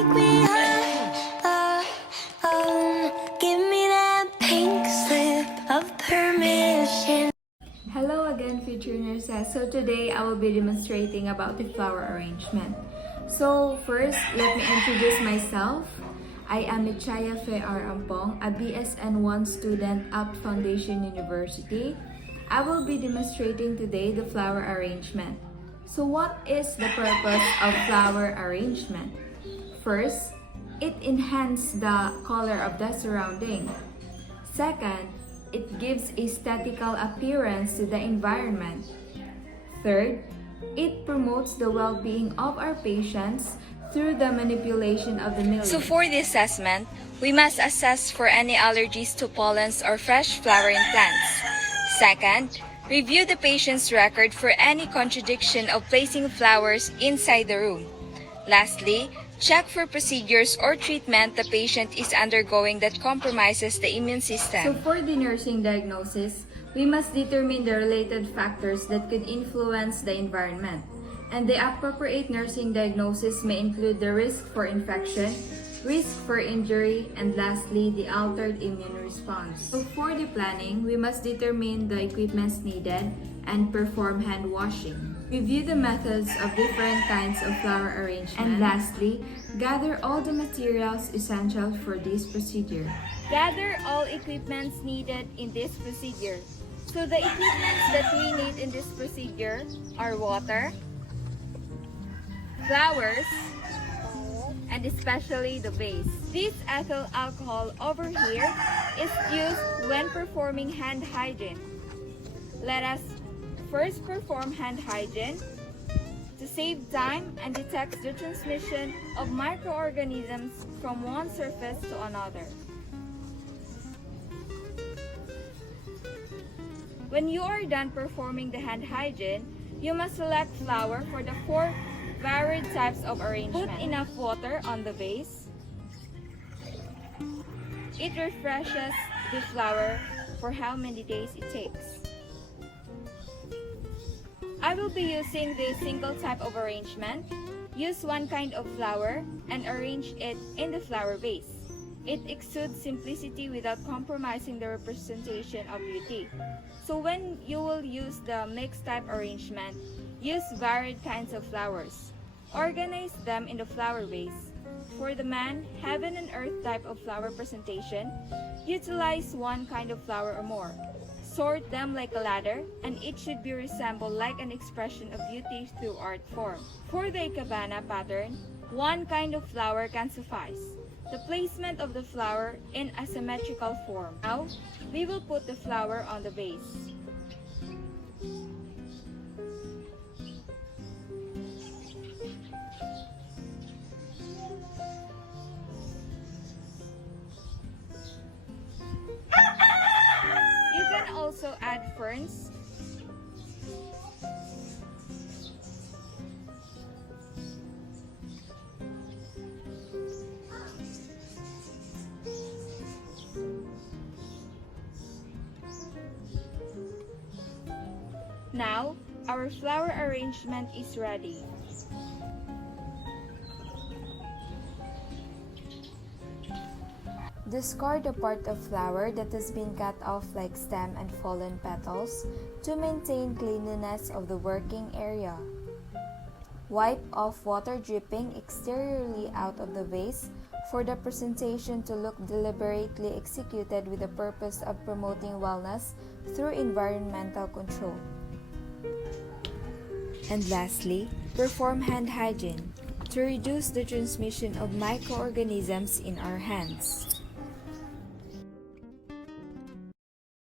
take me home. Give me that pink slip of permission. Hello again, future nurses. So today I will be demonstrating about the flower arrangement. So first, let me introduce myself. I am Michaya Fe R. Ampong, a BSN 1 student at Foundation University. I will be demonstrating today the flower arrangement. So what is the purpose of flower arrangement? First, it enhances the color of the surrounding. Second, it gives a aesthetical appearance to the environment. Third, it promotes the well-being of our patients through the manipulation of the milling. So for the assessment, we must assess for any allergies to pollens or fresh flowering plants. Second, review the patient's record for any contradiction of placing flowers inside the room. Lastly, check for procedures or treatment the patient is undergoing that compromises the immune So system. for the nursing diagnosis, we must determine the related factors that could influence the environment. And the appropriate nursing diagnosis may include the risk for infection, risk for injury, and lastly, the altered immune response. So for the planning, we must determine the equipments needed and perform hand washing. Review the methods of different kinds of flower arrangement. And lastly, gather all the materials essential for this procedure. Gather all equipments needed in this procedure. So the equipments that we need in this procedure are water, flowers, and especially the vase. This ethyl alcohol over here is used when performing hand hygiene. Let us first perform hand hygiene to save time and detect the transmission of microorganisms from one surface to another. When you are done performing the hand hygiene, you must select flower for the 4 varied types of arrangement. Put enough water on the vase. It refreshes the flower for how many days it takes. I will be using this single type of arrangement. Use one kind of flower and arrange it in the flower vase. It exudes simplicity without compromising the representation of beauty. So when you will use the mixed type arrangement, use varied kinds of flowers. Organize them in the flower vase. For the man, heaven and earth type of flower presentation, utilize one kind of flower or more. Sort them like a ladder, and it should be resembled like an expression of beauty through art form. For the ikebana pattern, one kind of flower can suffice. The placement of the flower in a symmetrical form. Now, we will put the flower on the vase. You can also add ferns. Now, our flower arrangement is ready. Discard the part of flower that has been cut off like stem and fallen petals to maintain cleanliness of the working area. Wipe off water dripping exteriorly out of the vase for the presentation to look deliberately executed with the purpose of promoting wellness through environmental control. And lastly, perform hand hygiene to reduce the transmission of microorganisms in our hands.